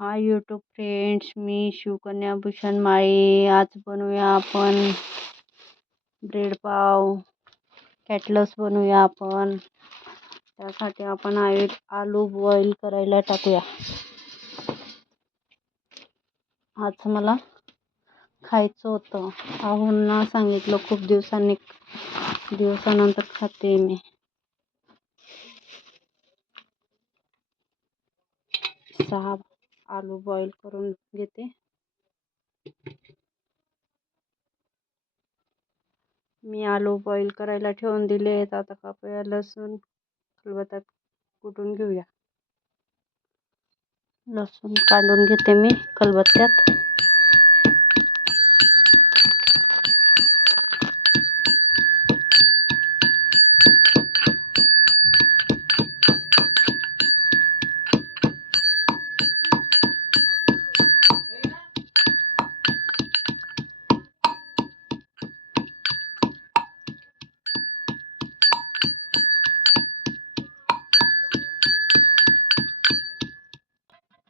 Hi YouTube friends, मी शिवकन्या भूषण माळी. आज बनवूया आपण ब्रेड पाव, कॅटलस बनवूया आपण. त्यासाठी आपण आलू बॉईल करायला टाकूया. आज मला खायचं होतं, पाहूंना सांगितलं, खूप दिवसानंतर खाते मी. 6 आलू बॉईल करून घेते. मी आलू बॉईल करायला ठेवून दिले आहेत. आता कापूया लसूण, खलबत्त्यात कुटून घेऊया. लसूण काढून घेते मी खलबत्त्यात.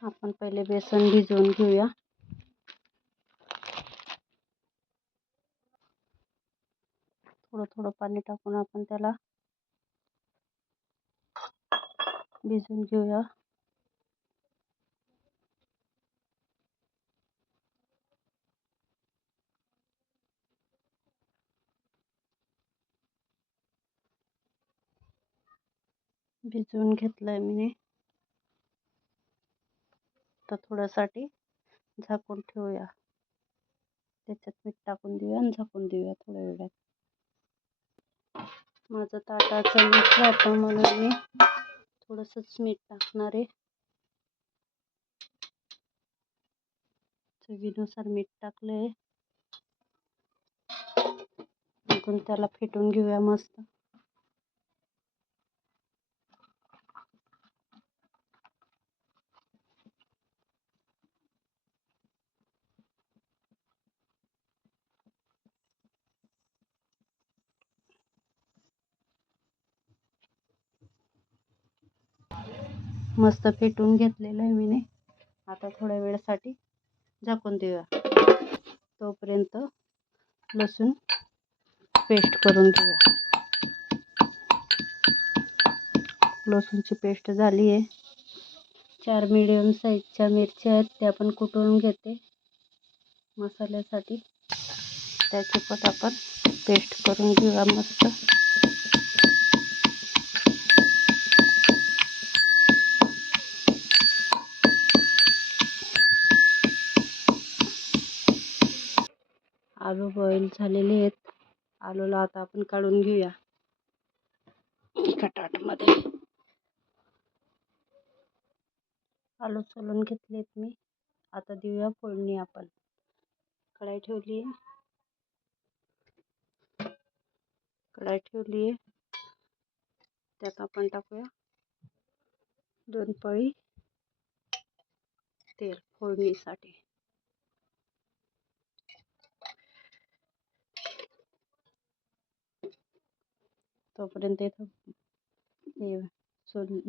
आपण पहिले बेसन भिजवून घेऊया. थोडं थोडं पाणी टाकून आपण त्याला भिजवून घेऊया. भिजवून घेतलंय मी. तर थोड्यासाठी झाकून ठेवूया. त्याच्यात मीठ टाकून देऊया आणि झाकून देऊया थोड्या वेळात. माझं ताटाचं मीठ राहतं म्हणून मी थोडंसंच मीठ टाकणार आहे. चवीनुसार मीठ टाकलंय. आपण त्याला फेटून घेऊया मस्त. मस्त फेटून घेतलेलं आहे मी. आता थोड्या वेळासाठी झाकून देऊया. तोपर्यंत लसूण पेस्ट करून घेऊया. लसूणची पेस्ट झाली आहे. 4 मीडियम साईजच्या मिरच्या आहेत, त्या पण कुटून घेते मसाल्यासाठी. त्याची पण आपण पेस्ट करून घेऊया मस्त. आलू बॉईल झालेले आहेत. आलूला आता आपण काढून घेऊया एका ताटामध्ये. आलू सोलून घेतलेत मी. आता देऊया फोडणी. आपण कढाई ठेवली आहे. त्यात आपण टाकूया 2 पळी तेल फोडणीसाठी. तोपर्यंत इथं हे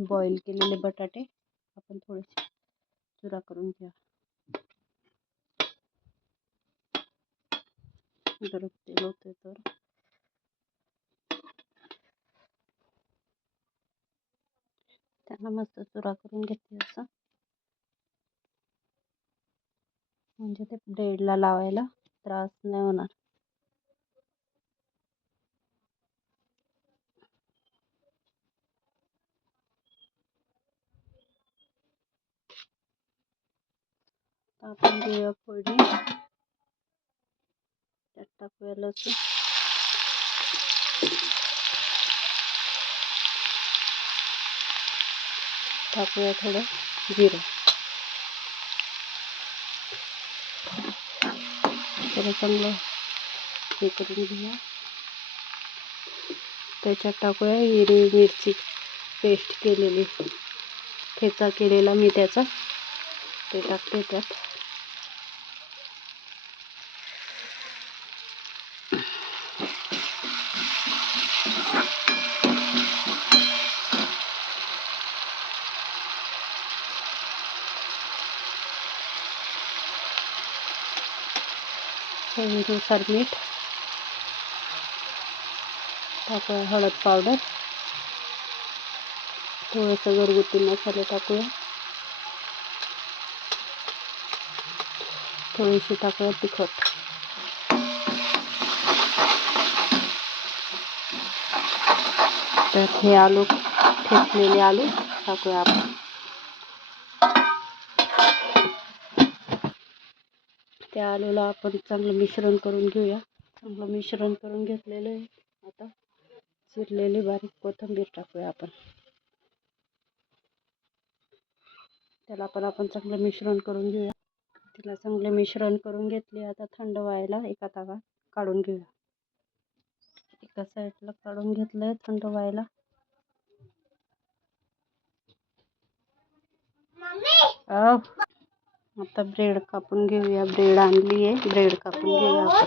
बॉईल केलेले बटाटे आपण थोडेसे चुरा करून घ्या. गरम तेल होते तर त्यांना मस्त चुरा करून घेते असं, म्हणजे ते ब्रेडला लावायला त्रास नाही होणार. आपण देऊया फोडणी. त्यात टाकूया लसूण, टाकूया थोडं जिरं. थोडं चांगलं हे करून घेऊया. त्याच्यात टाकूया हिरवी मिरची पेस्ट केलेली, ठेचा केलेला मी त्याचा, ते टाकते त्यात. चवीनुसार मीठ टाकूया, हळद पावडर, थोडंसं घरगुती मसाले टाकूया, थोडीशी टाकूया तिखट. तर हे आलू, ठेचलेले आलू टाकूया आपण. त्या आलूला आपण चांगलं मिश्रण करून घेऊया. चांगलं मिश्रण करून घेतलेलं आहे. आता चिरलेली बारीक कोथिंबीर टाकूया आपण. त्याला पण आपण चांगलं मिश्रण करून घेऊया. तिला चांगले मिश्रण करून घेतले. आता थंड व्हायला एका ताटात काढून घेऊया. एका साईडला काढून घेतलंय थंड व्हायला. आता ब्रेड कापून घेऊया. ब्रेड आणली आहे, ब्रेड कापून घेऊया आपण.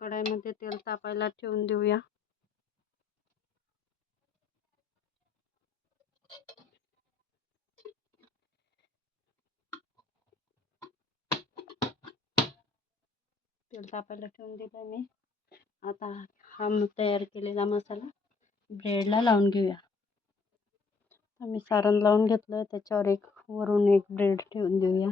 कढईमध्ये तेल तापायला ठेवून देऊया. तेल तापायला ठेवून दिलं मी. आता हा तयार केलेला मसाला ब्रेडला लावून घेऊया. आम्ही सारण लावून घेतलं. त्याच्यावर वरून एक ब्रेड ठेवून देऊया.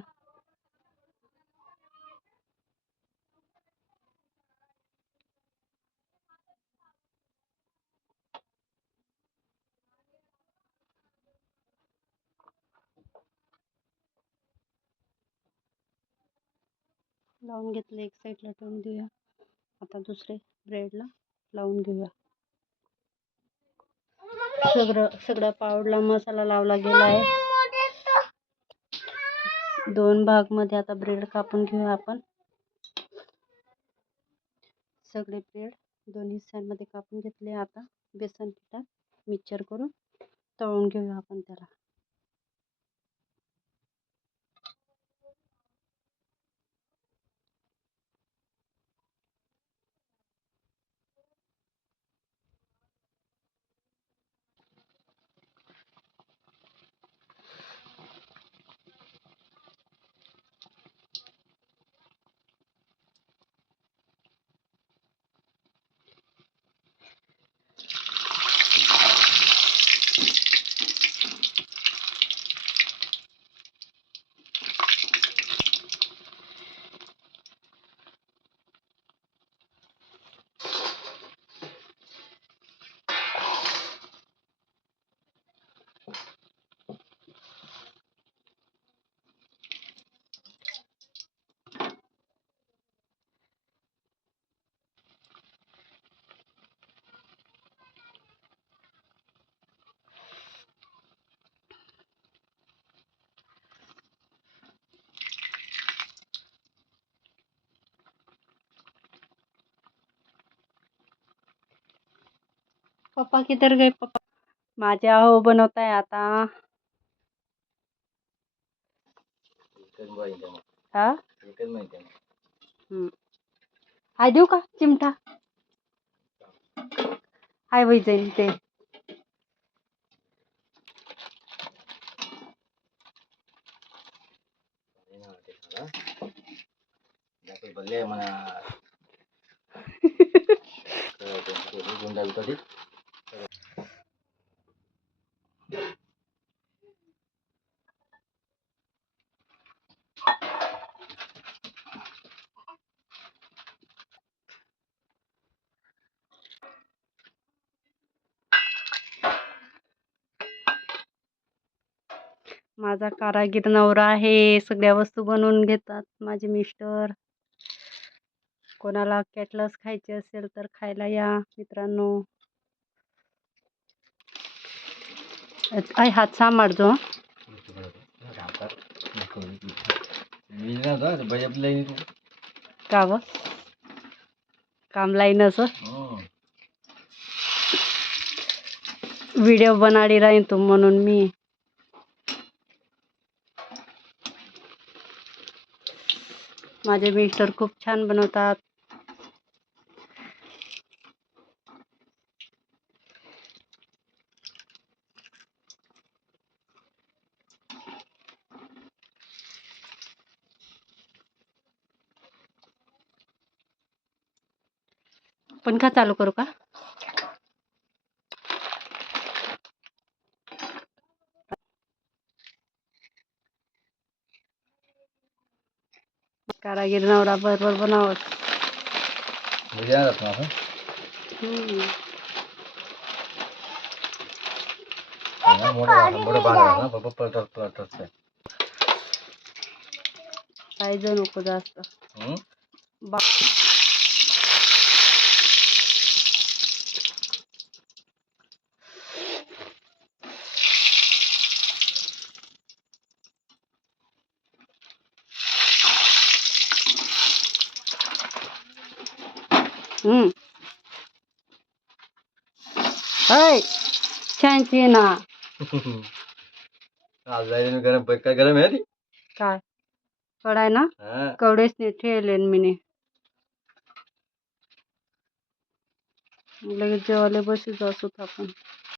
लावून घेतलं, एक साईडला ठेवून देऊया. आता दुसरे ब्रेडला लावून घेऊया. सगळा पावडला मसाला लावला गेला आहे. 2 भाग मध्ये आता ब्रेड कापून घेऊया आपण. सगळे ब्रेड दोन्ही साईड मध्ये कापून घेतले. आता बेसन पिठात मिक्सचर करून तळून घेऊया आपण त्याला. पप्पा किधर गए पप्पा? माझे आहो बनवताय आता. हा, हाय देऊ का चिमटा? हाय वही जाईल ते. माझा कारागीर नवरा आहे. सगळ्या वस्तू बनवून घेतात माझे मिस्टर. कोणाला कॅटलस खायचे असेल तर खायला या मित्रांनो. हात सांभाळतो. का व काम लाईनच व्हिडिओ बनाडी राहीन तू म्हणून मी. माझे मिस्टर खूप छान बनवतात. पंखा चालू करू का? कारागीर नवरा बरोबर बनावत. पाहिजे नको जास्त. हाय छानची ना. आज गरम काय गरम आहे काय कढाई ना कवडेच नाही ठेवले मी लगेच जेवायला बसू असत आपण.